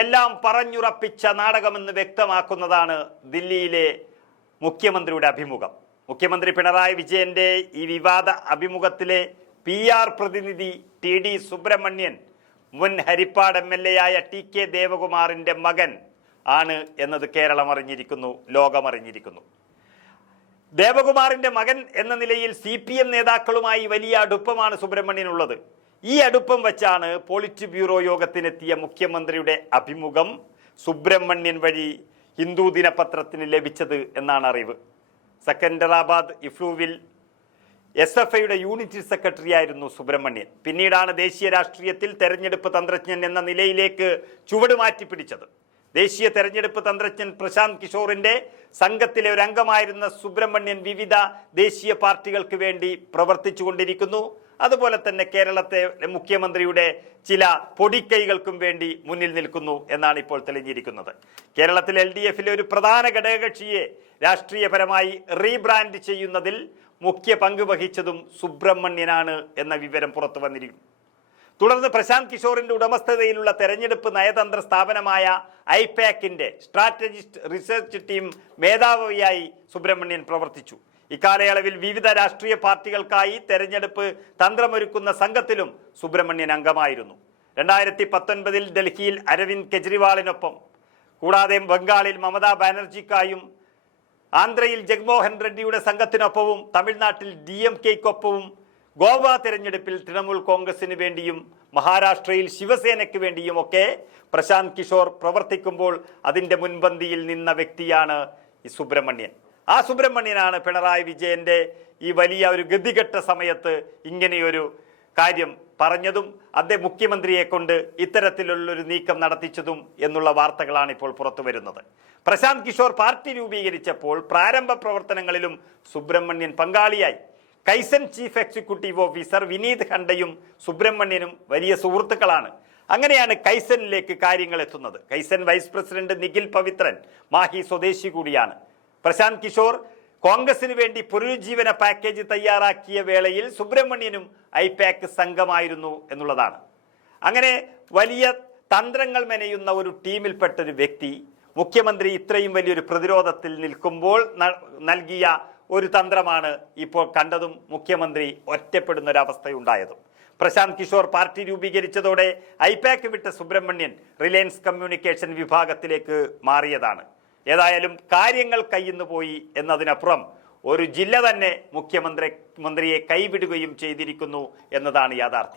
എല്ലാം പറഞ്ഞുറപ്പിച്ച നാടകമെന്ന് വ്യക്തമാക്കുന്നതാണ് ദില്ലിയിലെ മുഖ്യമന്ത്രിയുടെ അഭിമുഖം. മുഖ്യമന്ത്രി പിണറായി വിജയന്റെ ഈ വിവാദ അഭിമുഖത്തിലെ പി ആർ പ്രതിനിധി ടി ഡി സുബ്രഹ്മണ്യൻ മുൻ ഹരിപ്പാട് എം എൽ എ ആയ ടി കെ ദേവകുമാറിന്റെ മകൻ ആണ് എന്നത് കേരളം അറിഞ്ഞിരിക്കുന്നു ലോകമറിഞ്ഞിരിക്കുന്നു ദേവകുമാറിന്റെ മകൻ എന്ന നിലയിൽ സി പി എം നേതാക്കളുമായി വലിയ അടുപ്പമാണ് സുബ്രഹ്മണ്യനുള്ളത്. ഈ അടുപ്പം വച്ചാണ് പോളിറ്റ് ബ്യൂറോ യോഗത്തിനെത്തിയ മുഖ്യമന്ത്രിയുടെ അഭിമുഖം സുബ്രഹ്മണ്യൻ വഴി ഹിന്ദു ദിനപത്രത്തിന് ലഭിച്ചത് എന്നാണ് അറിവ്. സെക്കൻഡറാബാദ് ഇഫ്ലൂവിൽ എസ് എഫ് ഐയുടെ യൂണിറ്റ് സെക്രട്ടറി ആയിരുന്നു സുബ്രഹ്മണ്യൻ. പിന്നീടാണ് ദേശീയ രാഷ്ട്രീയത്തിൽ തെരഞ്ഞെടുപ്പ് തന്ത്രജ്ഞൻ എന്ന നിലയിലേക്ക് ചുവട് മാറ്റി പിടിച്ചത് ദേശീയ തെരഞ്ഞെടുപ്പ് തന്ത്രജ്ഞൻ പ്രശാന്ത് കിഷോറിന്റെ സംഘത്തിലെ ഒരു അംഗമായിരുന്ന സുബ്രഹ്മണ്യൻ വിവിധ ദേശീയ പാർട്ടികൾക്ക് വേണ്ടി പ്രവർത്തിച്ചുകൊണ്ടിരിക്കുന്നു. അതുപോലെ തന്നെ കേരളത്തെ മുഖ്യമന്ത്രിയുടെ ചില പൊടിക്കൈകൾക്കും വേണ്ടി മുന്നിൽ നിൽക്കുന്നു എന്നാണ് ഇപ്പോൾ തെളിഞ്ഞിരിക്കുന്നത്. കേരളത്തിൽ എൽ ഡി എഫിലെ ഒരു പ്രധാന ഘടകകക്ഷിയെ രാഷ്ട്രീയപരമായി റീബ്രാൻഡ് ചെയ്യുന്നതിൽ മുഖ്യ പങ്ക് വഹിച്ചതും സുബ്രഹ്മണ്യനാണ് എന്ന വിവരം പുറത്തു വന്നിരിക്കുന്നു തുടർന്ന് പ്രശാന്ത് കിഷോറിന്റെ ഉടമസ്ഥതയിലുള്ള തെരഞ്ഞെടുപ്പ് നയതന്ത്ര സ്ഥാപനമായ ഐപാക്കിന്റെ സ്ട്രാറ്റജിസ്റ്റ് റിസർച്ച് ടീം മേധാവിയായി സുബ്രഹ്മണ്യൻ പ്രവർത്തിച്ചു. ഇക്കാലയളവിൽ വിവിധ രാഷ്ട്രീയ പാർട്ടികൾക്കായി തെരഞ്ഞെടുപ്പ് തന്ത്രമൊരുക്കുന്ന സംഘത്തിലും സുബ്രഹ്മണ്യൻ അംഗമായിരുന്നു. രണ്ടായിരത്തി പത്തൊൻപതിൽ ഡൽഹിയിൽ അരവിന്ദ് കെജ്രിവാളിനൊപ്പം. കൂടാതെ ബംഗാളിൽ മമതാ ബാനർജിക്കായും ആന്ധ്രയിൽ ജഗ്മോഹൻ റെഡ്ഡിയുടെ സംഘത്തിനൊപ്പവും തമിഴ്നാട്ടിൽ ഡി എം കെക്കൊപ്പവും ഗോവ തെരഞ്ഞെടുപ്പിൽ തൃണമൂൽ കോൺഗ്രസിന് വേണ്ടിയും മഹാരാഷ്ട്രയിൽ ശിവസേനയ്ക്ക് വേണ്ടിയും ഒക്കെ പ്രശാന്ത് കിഷോർ പ്രവർത്തിക്കുമ്പോൾ അതിന്റെ മുൻപന്തിയിൽ നിന്ന വ്യക്തിയാണ് ഈ സുബ്രഹ്മണ്യൻ. ആ സുബ്രഹ്മണ്യനാണ് പിണറായി വിജയന്റെ ഈ വലിയ ഒരു ഗതികെട്ട സമയത്ത് ഇങ്ങനെയൊരു കാര്യം പറഞ്ഞതും അദ്ദേഹം മുഖ്യമന്ത്രിയെ കൊണ്ട് ഇത്തരത്തിലുള്ളൊരു നീക്കം നടത്തിച്ചതും എന്നുള്ള വാർത്തകളാണ് ഇപ്പോൾ പുറത്തു വരുന്നത്. പ്രശാന്ത് കിഷോർ പാർട്ടി രൂപീകരിച്ചപ്പോൾ പ്രാരംഭ പ്രവർത്തനങ്ങളിലും സുബ്രഹ്മണ്യൻ പങ്കാളിയായി. Kaizen chief executive officer Vineeth ഖണ്ഡയും സുബ്രഹ്മണ്യനും വലിയ സുഹൃത്തുക്കളാണ്. അങ്ങനെയാണ് കൈസനിലേക്ക് കാര്യങ്ങൾ എത്തുന്നത്. Kaizen vice president Nikhil Pavithran Mahe സ്വദേശി കൂടിയാണ്. പ്രശാന്ത് കിഷോർ കോൺഗ്രസിന് വേണ്ടി പുനരുജ്ജീവന പാക്കേജ് തയ്യാറാക്കിയ വേളയിൽ സുബ്രഹ്മണ്യനും ഐ പാക്ക് സംഘമായിരുന്നു എന്നുള്ളതാണ്. അങ്ങനെ വലിയ തന്ത്രങ്ങൾ മെനയുന്ന ഒരു ടീമിൽപ്പെട്ട ഒരു വ്യക്തി മുഖ്യമന്ത്രി ഇത്രയും വലിയൊരു പ്രതിരോധത്തിൽ നിൽക്കുമ്പോൾ നൽകിയ ഒരു തന്ത്രമാണ് ഇപ്പോൾ കണ്ടതും മുഖ്യമന്ത്രി ഒറ്റപ്പെടുന്ന ഒരവസ്ഥയുണ്ടായതും പ്രശാന്ത് കിഷോർ പാർട്ടി രൂപീകരിച്ചതോടെ ഐപാക്ക് വിട്ട സുബ്രഹ്മണ്യൻ റിലയൻസ് കമ്മ്യൂണിക്കേഷൻ വിഭാഗത്തിലേക്ക് മാറിയതാണ്. ഏതായാലും കാര്യങ്ങൾ കയ്യിന്ന് പോയി എന്നതിനപ്പുറം ഒരു ജില്ല തന്നെ മുഖ്യമന്ത്രി മന്ത്രിയെ കൈവിടുകയും ചെയ്തിരിക്കുന്നു എന്നതാണ് യാഥാർത്ഥ്യം.